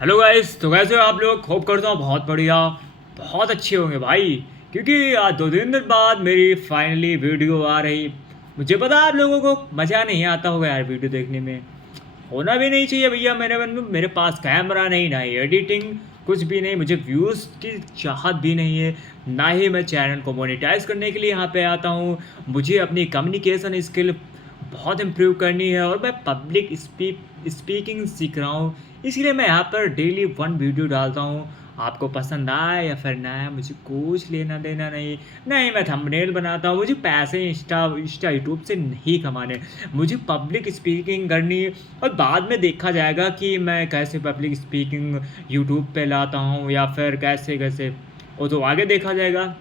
Hello guys. तो कैसे हो आप लोग? होप करता हूँ बहुत बढ़िया, बहुत अच्छे होंगे भाई। क्योंकि आज 2 3 दिन बाद मेरी फाइनली वीडियो आ रही। मुझे पता है आप लोगों को मज़ा नहीं आता होगा यार वीडियो देखने में। होना भी नहीं चाहिए भैया। मेरे पास कैमरा नहीं, ना ही एडिटिंग, कुछ भी नहीं। मुझे व्यूज़ की चाहत भी नहीं है, ना ही मैं चैनल को मोनेटाइज करने के लिए यहाँ पे आता हूँ। मुझे अपनी कम्युनिकेशन स्किल बहुत इम्प्रूव करनी है और मैं पब्लिक स्पीकिंग सीख रहा हूँ। इसीलिए मैं यहाँ पर डेली वन वीडियो डालता हूँ। आपको पसंद आए या फिर ना आए, मुझे कुछ लेना देना नहीं। नहीं, मैं थंबनेल बनाता हूँ। मुझे पैसे इंस्टा इंस्टा यूट्यूब से नहीं कमाने। मुझे पब्लिक स्पीकिंग करनी है और बाद में देखा जाएगा कि मैं कैसे पब्लिक स्पीकिंग यूट्यूब पे लाता हूँ या फिर कैसे कैसे, वो तो आगे देखा जाएगा।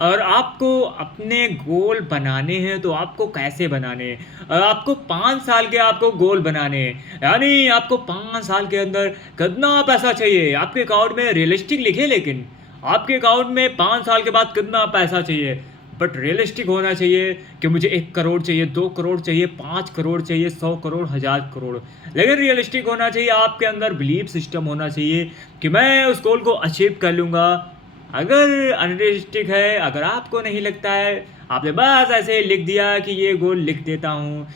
और आपको अपने गोल बनाने हैं तो आपको कैसे बनाने हैं? आपको 5 साल के आपको गोल बनाने हैं, यानी आपको 5 साल के अंदर कितना पैसा चाहिए आपके अकाउंट में, रियलिस्टिक लिखे। लेकिन आपके अकाउंट में 5 साल के बाद कितना पैसा चाहिए, बट रियलिस्टिक होना चाहिए कि मुझे 1 करोड़ चाहिए, 2 करोड़ चाहिए, 5 करोड़ चाहिए, 100 करोड़, 1000 करोड़। लेकिन रियलिस्टिक होना चाहिए, आपके अंदर बिलीफ सिस्टम होना चाहिए कि मैं उस गोल को अचीव कर लूँगा। अगर अनरियलिस्टिक है, अगर आपको नहीं लगता है, आपने बस ऐसे ही लिख दिया कि ये गोल लिख देता हूँ,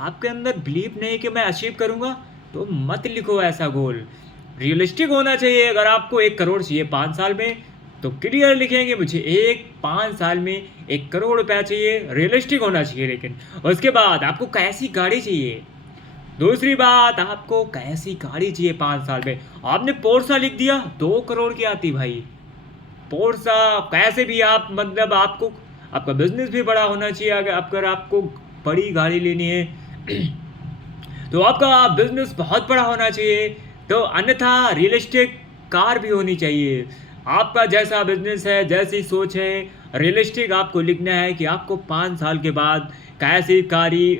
आपके अंदर बिलीव नहीं कि मैं अचीव करूँगा, तो मत लिखो ऐसा गोल। रियलिस्टिक होना चाहिए। अगर आपको 1 करोड़ चाहिए 5 साल में, तो क्लियर लिखेंगे मुझे 5 साल में 1 करोड़ रुपया चाहिए। रियलिस्टिक होना चाहिए। लेकिन उसके बाद आपको कैसी गाड़ी चाहिए? दूसरी बात, आपको कैसी गाड़ी चाहिए 5 साल में? आपने पोर्सा लिख दिया, 2 करोड़ की आती भाई। पोर्सा कैसे भी आप, मतलब आपको आपका बिजनेस भी बड़ा होना चाहिए। अगर आपको बड़ी गाड़ी लेनी है तो आपका बिजनेस बहुत बड़ा होना चाहिए। तो अन्यथा रियलिस्टिक कार भी होनी चाहिए। आपका जैसा बिजनेस है, जैसी सोच है, रियलिस्टिक आपको लिखना है कि आपको 5 साल के बाद कैसी गाड़ी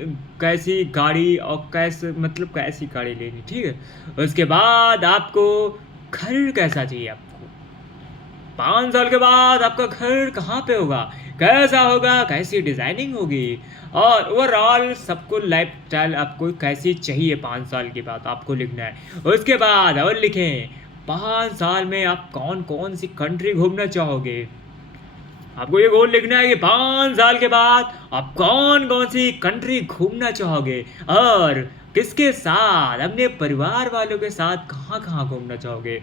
और कैसी गाड़ी लेनी, ठीक है। उसके बाद आपको घर कैसा चाहिए आपको? 5 साल के बाद आपका घर कहाँ पे होगा, कैसा होगा, कैसी डिज़ाइनिंग होगी, और ओवरऑल सबको लाइफ़स्टाइल आपको कैसी चाहिए 5 साल के बाद आपको लिखना है। उसके बाद और लिखें 5 साल में आप कौन-कौन सी कंट्री घूमना चाहोगे? आपको ये गोल लिखना है कि 5 साल के बाद आप कौन-कौन सी कंट्री घूमना चाहोगे और किसके साथ, अपने परिवार वालों के साथ कहाँ-कहाँ घूमना चाहोगे?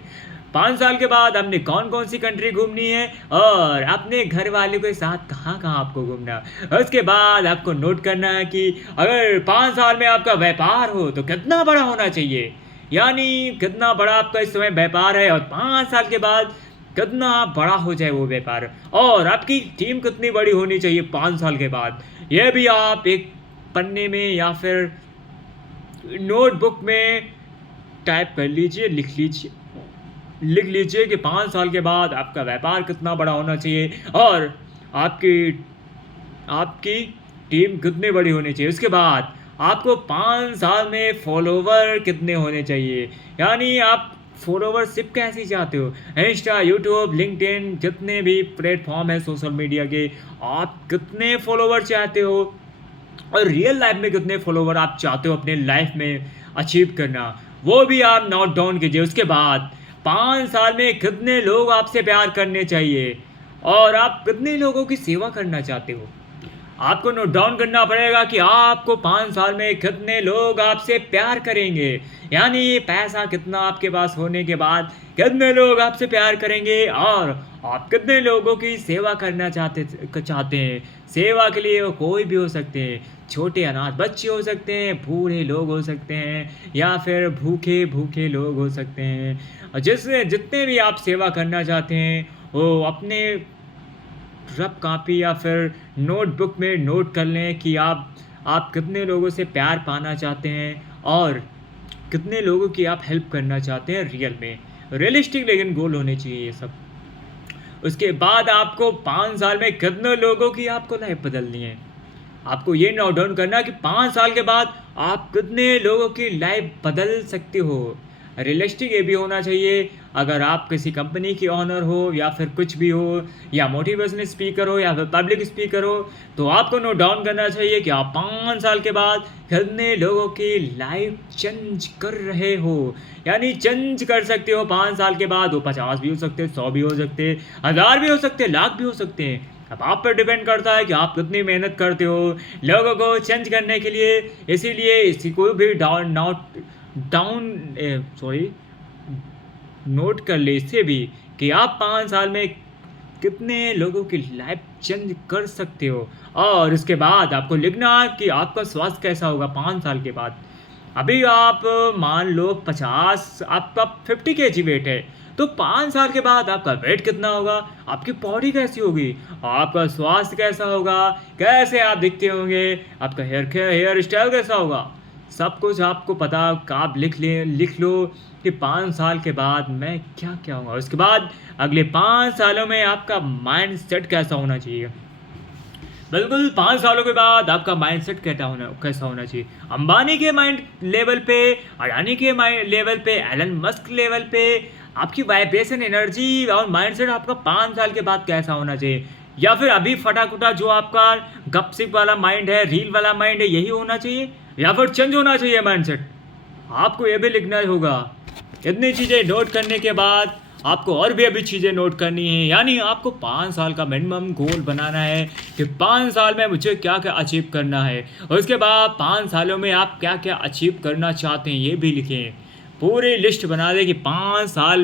5 साल के बाद हमने कौन-कौन सी कंट्री घूमनी है और अपने घर वालों के साथ कहाँ-कहाँ आपको घूमना है। उसके बाद आपको नोट करना है कि अगर 5 साल में आपका व्यापार हो तो कितना बड़ा होना चाहिए? यानी कितना बड़ा आपका इस समय व्यापार है और 5 साल के बाद कितना बड़ा हो जाए वो व्यापार, और आपकी टीम कितनी बड़ी होनी चाहिए 5 साल के बाद। ये भी आप एक पन्ने में या फिर नोटबुक में टाइप कर लीजिए, लिख लीजिए कि 5 साल के बाद आपका व्यापार कितना बड़ा होना चाहिए और आपकी आपकी टीम कितनी बड़ी होनी चाहिए। उसके बाद आपको 5 साल में फॉलोवर कितने होने चाहिए, यानी आप फॉलोवरशिप कैसी चाहते हो? इंस्टा, यूट्यूब, लिंक्डइन, जितने भी प्लेटफॉर्म है सोशल मीडिया के, आप कितने फॉलोवर चाहते हो और रियल लाइफ में कितने फॉलोवर आप चाहते हो अपने लाइफ में अचीव करना, वो भी आप नोट डाउन कीजिए। उसके बाद 5 साल में कितने लोग आपसे प्यार करने चाहिए और आप कितने लोगों की सेवा करना चाहते हो। आपको नोट डाउन करना पड़ेगा कि आपको 5 साल में कितने लोग आपसे प्यार करेंगे, यानी पैसा कितना आपके पास होने के बाद कितने लोग आपसे प्यार करेंगे और आप कितने लोगों की सेवा करना चाहते हैं। सेवा के लिए वो कोई भी हो सकते हैं, छोटे अनाथ बच्चे हो सकते हैं, बूढ़े लोग हो सकते हैं या फिर भूखे भूखे लोग हो सकते हैं। और जिससे जितने भी आप सेवा करना चाहते हैं वो अपने रफ कॉपी या फिर नोटबुक में नोट कर लें कि आप कितने लोगों से प्यार पाना चाहते हैं और कितने लोगों की आप हेल्प करना चाहते हैं रियल में। रियलिस्टिक लेकिन गोल होने चाहिए ये सब। उसके बाद आपको 5 साल में कितने लोगों की आपको लाइफ बदलनी है। आपको ये नोट डाउन करना है कि 5 साल के बाद आप कितने लोगों की लाइफ बदल सकते हो। रियलिस्टिक ये भी होना चाहिए। अगर आप किसी कंपनी के ओनर हो या फिर कुछ भी हो, या मोटिवेशनल स्पीकर हो या फिर पब्लिक स्पीकर हो, तो आपको नोट डाउन करना चाहिए कि आप 5 साल के बाद कितने लोगों की लाइफ चेंज कर रहे हो। यानी चेंज कर सकते हो 5 साल के बाद। वो 50 भी हो सकते हैं, 100 भी हो सकते हैं, 1000 भी हो सकते हैं, लाख भी हो सकते हैं। अब आप पर डिपेंड करता है कि आप कितनी मेहनत करते हो लोगों को चेंज करने के लिए। इसीलिए इसी को भी नोट कर ले इससे भी कि आप 5 साल में कितने लोगों की लाइफ चेंज कर सकते हो। और उसके बाद आपको लिखना कि आपका स्वास्थ्य कैसा होगा 5 साल के बाद। अभी आप मान लो 50, आपका 50 केजी वेट है, तो 5 साल के बाद आपका वेट कितना होगा, आपकी बॉडी कैसी होगी, आपका स्वास्थ्य कैसा होगा, कैसे आप दिखते होंगे, आपका हेयर स्टाइल कैसा होगा, सब कुछ आपको पता। आप लिख लो कि 5 साल के बाद मैं क्या क्या होगा। उसके बाद अगले 5 सालों में आपका माइंड सेट कैसा होना चाहिए। बिल्कुल 5 सालों के बाद आपका माइंडसेट कैसा होना चाहिए। अंबानी के माइंड लेवल पे, अडानी के माइंड लेवल पे, एलन मस्क लेवल पे आपकी वाइब्रेशन एनर्जी और माइंडसेट आपका 5 साल के बाद कैसा होना चाहिए। या फिर अभी फटाकुटा जो आपका गपसिप वाला माइंड है, रील वाला माइंड है, यही होना चाहिए, या फिर चेंज होना चाहिए माइंडसेट। आपको ये भी लिखना होगा। इतनी चीज़ें नोट करने के बाद आपको और भी अभी चीज़ें नोट करनी है। यानी आपको 5 साल का मिनिमम गोल बनाना है कि 5 साल में मुझे क्या क्या अचीव करना है। और उसके बाद 5 सालों में आप क्या क्या अचीव करना चाहते हैं ये भी लिखें। पूरी लिस्ट बना दें कि 5 साल